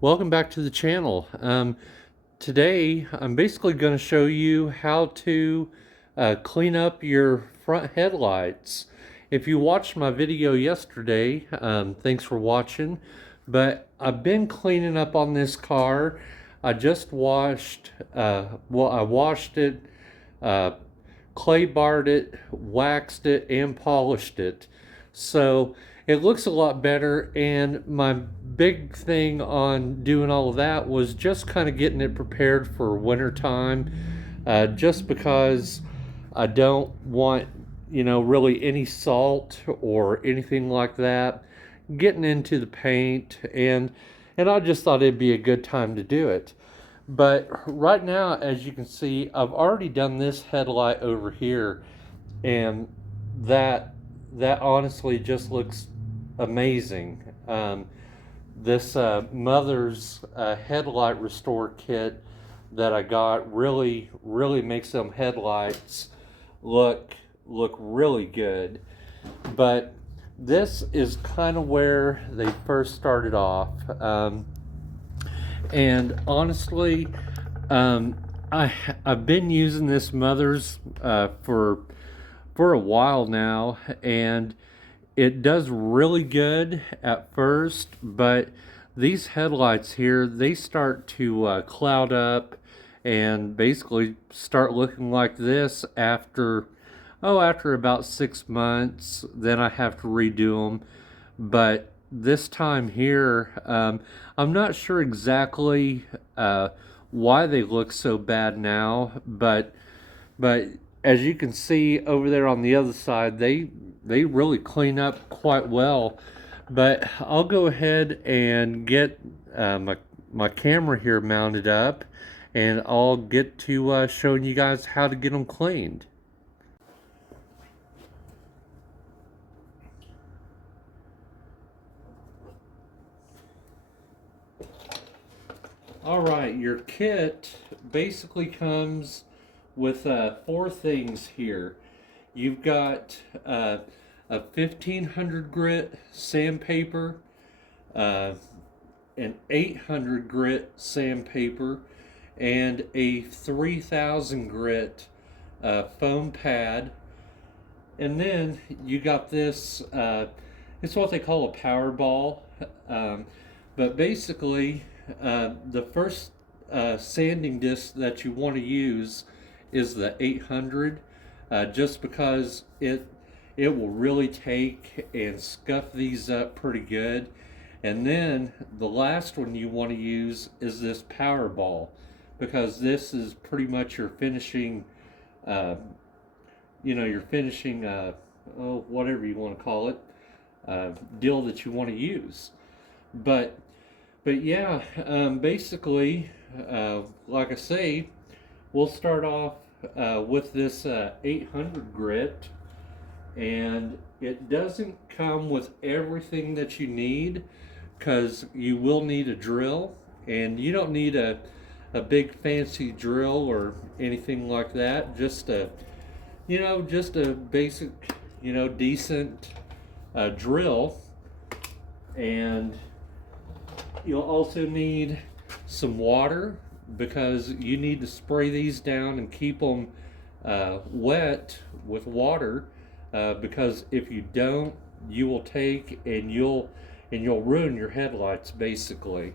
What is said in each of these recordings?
Welcome back to the channel. Today I'm basically going to show you how to clean up your front headlights. If you watched my video yesterday, thanks for watching, but I've been cleaning up on this car. I just washed, I washed it, uh, clay barred it, waxed it, and polished it. So it looks a lot better. And my big thing on doing all of that was just kind of getting it prepared for winter time, just because I don't want, really any salt or anything like that getting into the paint. And I just thought it'd be a good time to do it. But right now, as you can see, I've already done this headlight over here, and that that honestly just looks amazing. This Mother's headlight restore kit that I got really makes them headlights look really good. But this is kind of where they first started off. And honestly, I've been using this Mother's for a while now, and it does really good at first. But these headlights here, they start to cloud up and basically start looking like this after about 6 months. Then I have to redo them. But this time here, I'm not sure exactly why they look so bad now, but as you can see over there on the other side, they really clean up quite well. But I'll go ahead and get my camera here mounted up, and I'll get to showing you guys how to get them cleaned. All right, your kit basically comes with four things here. You've got a 1500 grit sandpaper, uh, an 800 grit sandpaper, and a 3000 grit foam pad. And then you got this, it's what they call a power ball. But basically, the first sanding disc that you want to use is the 800, just because it will really take and scuff these up pretty good. And then the last one you want to use is this power ball, because this is pretty much your finishing, uh, your finishing, whatever you want to call it, deal that you want to use. But yeah, basically, like I say, we'll start off with this 800 grit, and it doesn't come with everything that you need, because you will need a drill, and you don't need a big fancy drill or anything like that. Just a basic, decent drill. And you'll also need some water, because you need to spray these down and keep them wet with water, because if you don't, you will take and you'll ruin your headlights basically.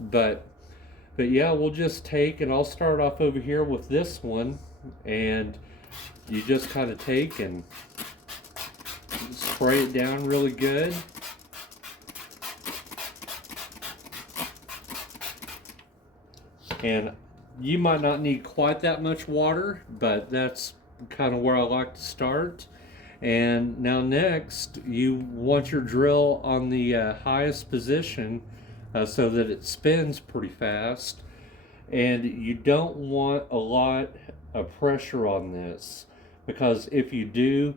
But yeah, we'll just take, and I'll start off over here with this one, and you just kind of take and spray it down really good. And you might not need quite that much water, but that's kind of where I like to start. And now next, you want your drill on the highest position, so that it spins pretty fast. And you don't want a lot of pressure on this, because if you do,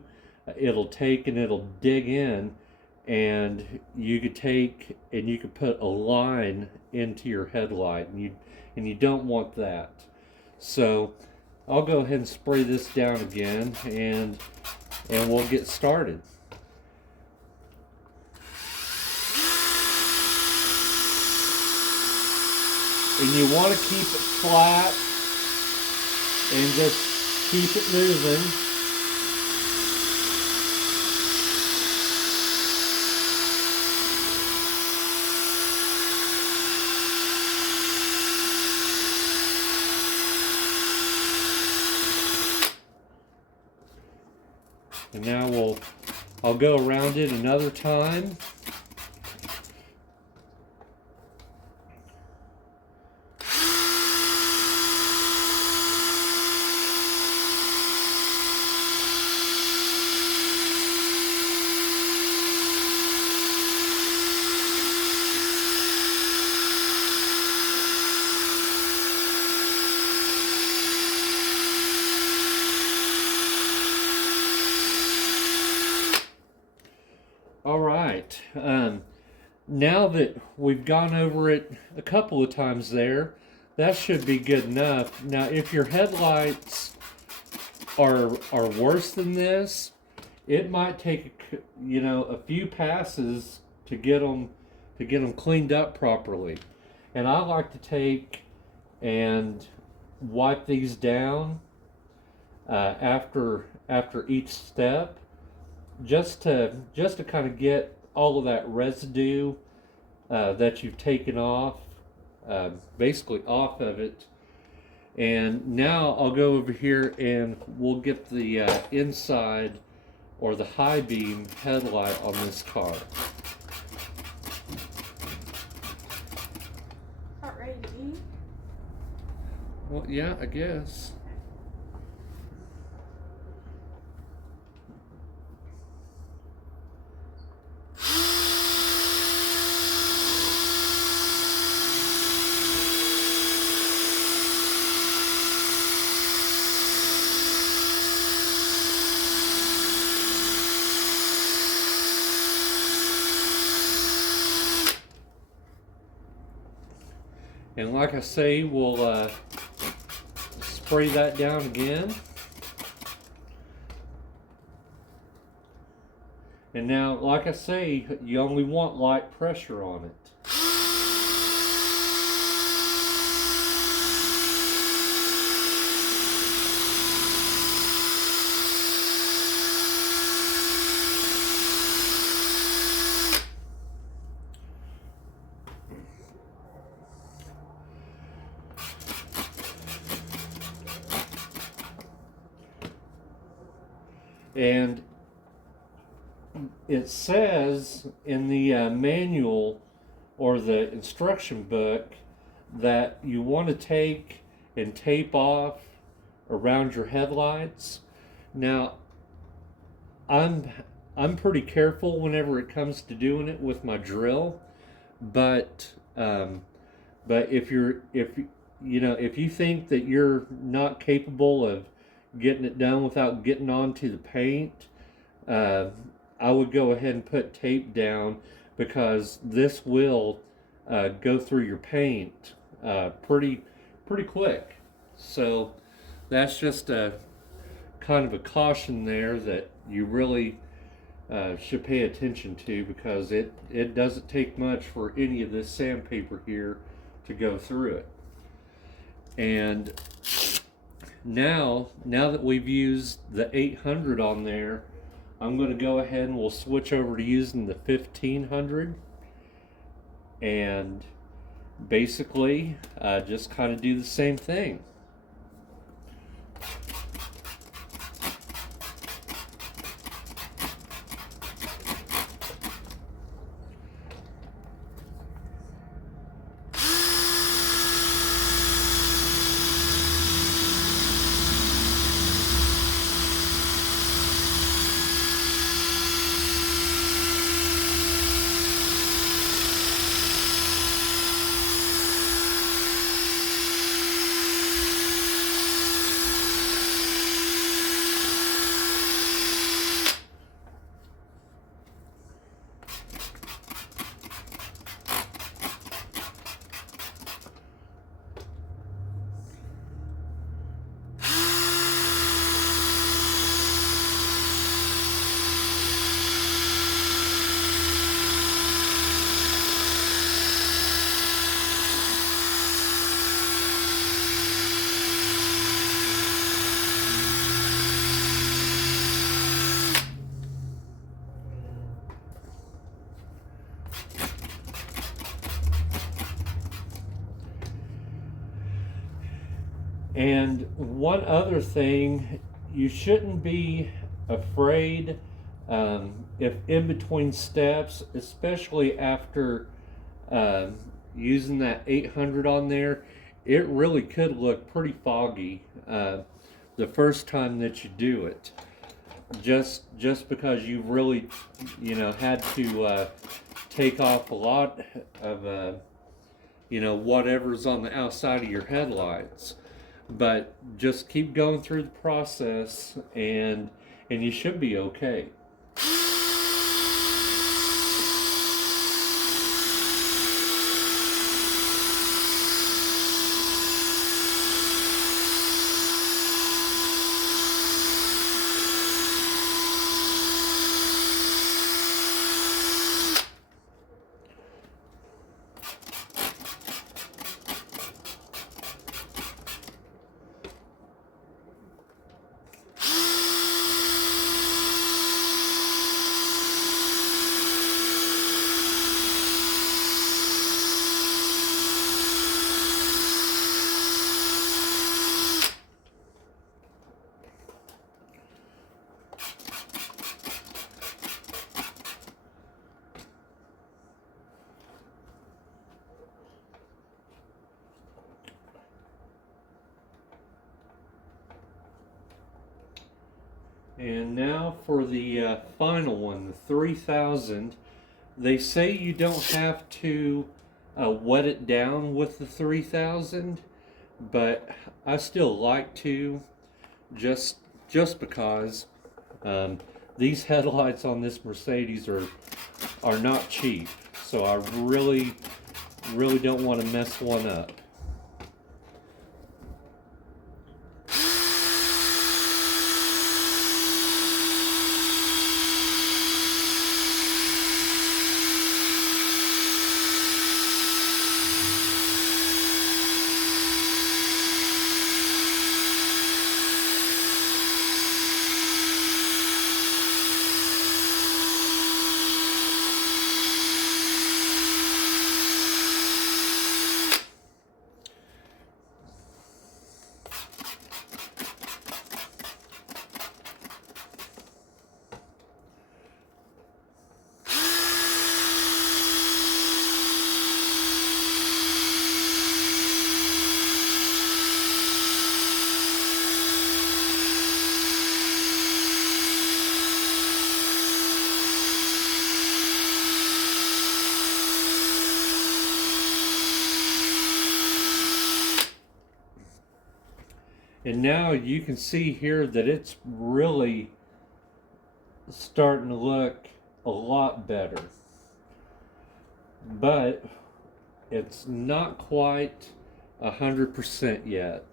it'll take and it'll dig in, and you could take and you could put a line into your headlight, and you don't want that. So I'll go ahead and spray this down again, and we'll get started. And you want to keep it flat and just keep it moving. And now I'll go around it another time. All right. Now that we've gone over it a couple of times there, that should be good enough. Now, if your headlights are worse than this, it might take a few passes to get them cleaned up properly. And I like to take and wipe these down after each step, just to kind of get all of that residue that you've taken off, basically off of it. And now I'll go over here and we'll get the inside or the high beam headlight on this car. Not ready to eat? Well, yeah, I guess. And like I say, we'll spray that down again. And now, like I say, you only want light pressure on it. And it says in the manual or the instruction book that you want to take and tape off around your headlights. Now, I'm pretty careful whenever it comes to doing it with my drill, but if you think that you're not capable of getting it done without getting onto the paint, I would go ahead and put tape down, because this will go through your paint pretty quick. So that's just a kind of a caution there that you really should pay attention to, because it doesn't take much for any of this sandpaper here to go through it. And now that we've used the 800 on there, I'm going to go ahead and we'll switch over to using the 1500, and basically just kind of do the same thing. And one other thing, you shouldn't be afraid if in between steps, especially after uh, using that 800 on there, it really could look pretty foggy the first time that you do it. Just because you really, had to take off a lot of, whatever's on the outside of your headlights. But just keep going through the process, and you should be okay. And now for the final one, the 3000. They say you don't have to wet it down with the 3000, but I still like to, just because um, these headlights on this Mercedes are not cheap, so I really don't want to mess one up. And now you can see here that it's really starting to look a lot better. But it's not quite 100% yet.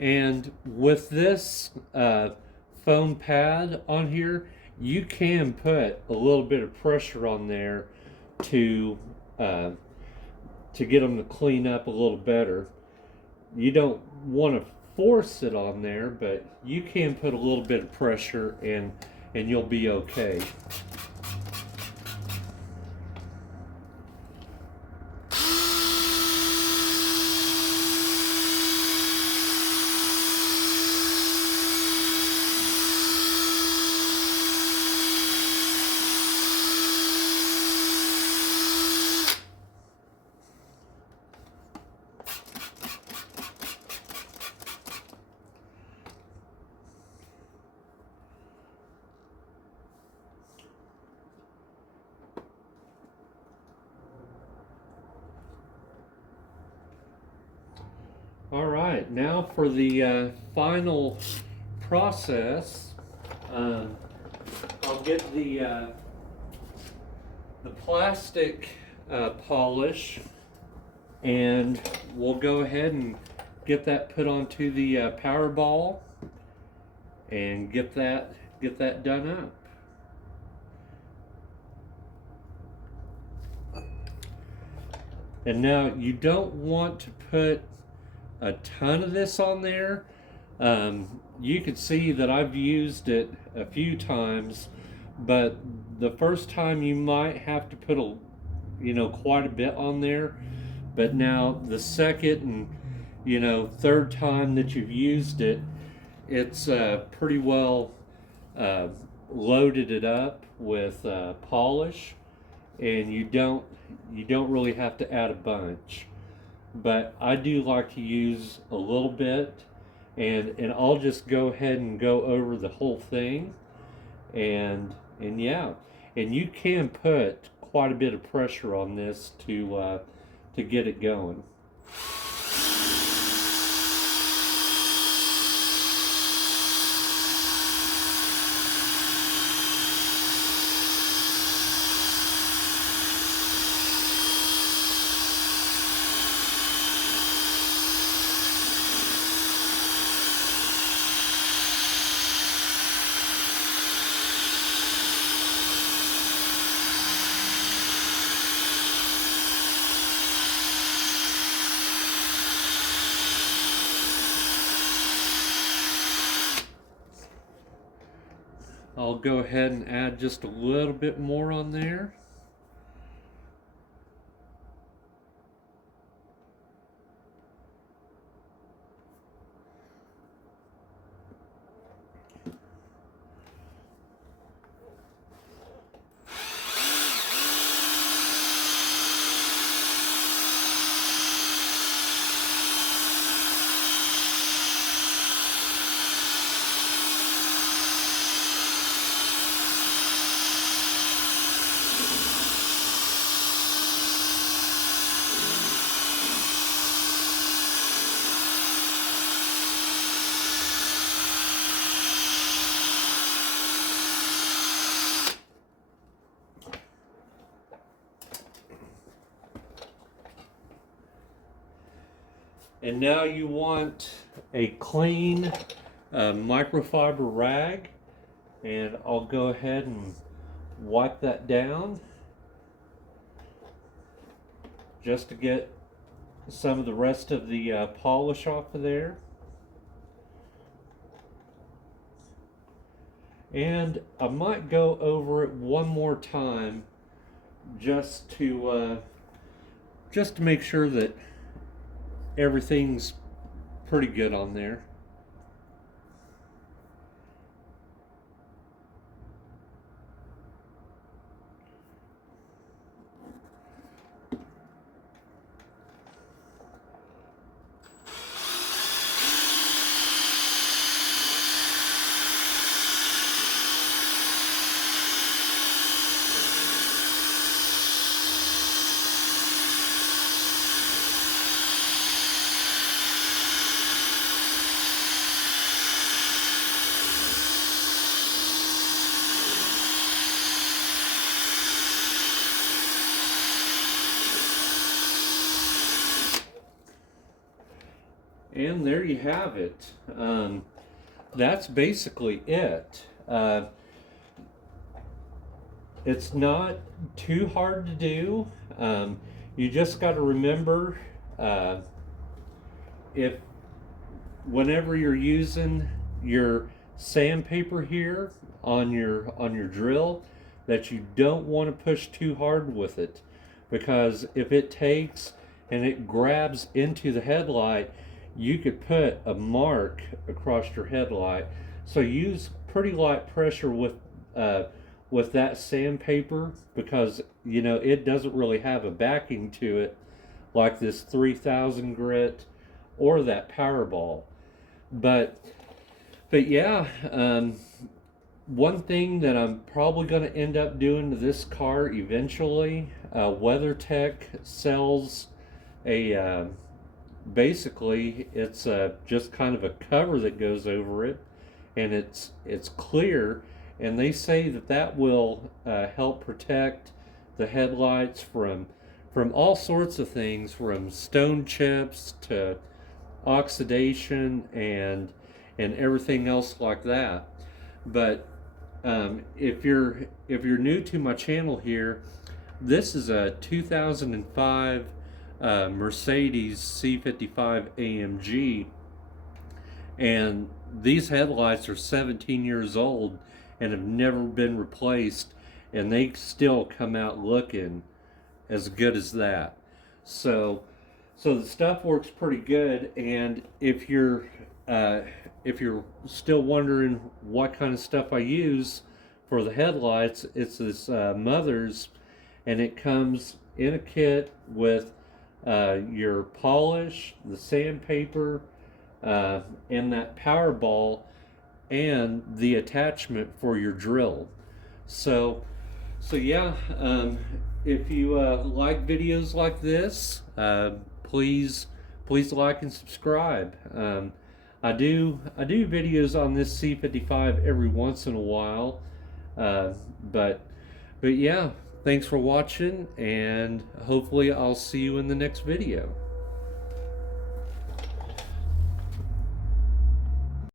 And with this foam pad on here, you can put a little bit of pressure on there to get them to clean up a little better. You don't want to force it on there, but you can put a little bit of pressure and you'll be okay. All right, now for the final process, I'll get the plastic polish, and we'll go ahead and get that put onto the Powerball and get that get that done up. And now you don't want to put a ton of this on there. You can see that I've used it a few times, but the first time you might have to put quite a bit on there. But now the second and third time that you've used it, it's pretty well loaded it up with polish, and you don't really have to add a bunch. But I do like to use a little bit, and I'll just go ahead and go over the whole thing, and yeah, and you can put quite a bit of pressure on this to get it going. I'll go ahead and add just a little bit more on there. And now you want a clean microfiber rag, and I'll go ahead and wipe that down just to get some of the rest of the polish off of there. And I might go over it one more time just to make sure that everything's pretty good on there. And there you have it. That's basically it. It's not too hard to do. You just got to remember, if whenever you're using your sandpaper here on your drill, that you don't want to push too hard with it, because if it takes and it grabs into the headlight, you could put a mark across your headlight. So use pretty light pressure with that sandpaper, because it doesn't really have a backing to it like this 3000 grit or that Powerball. But yeah, one thing that I'm probably going to end up doing to this car eventually, WeatherTech sells a basically it's just kind of a cover that goes over it, and it's clear, and they say that will help protect the headlights from all sorts of things, from stone chips to oxidation and everything else like that. But if you're new to my channel here, this is a 2005 Mercedes C55 AMG, and these headlights are 17 years old and have never been replaced, and they still come out looking as good as that. So the stuff works pretty good. And if you're still wondering what kind of stuff I use for the headlights, it's this Mothers, and it comes in a kit with your polish, the sandpaper, and that power ball, and the attachment for your drill. So yeah, if you like videos like this, please like and subscribe. I do videos on this C55 every once in a while, but yeah, thanks for watching, and hopefully I'll see you in the next video.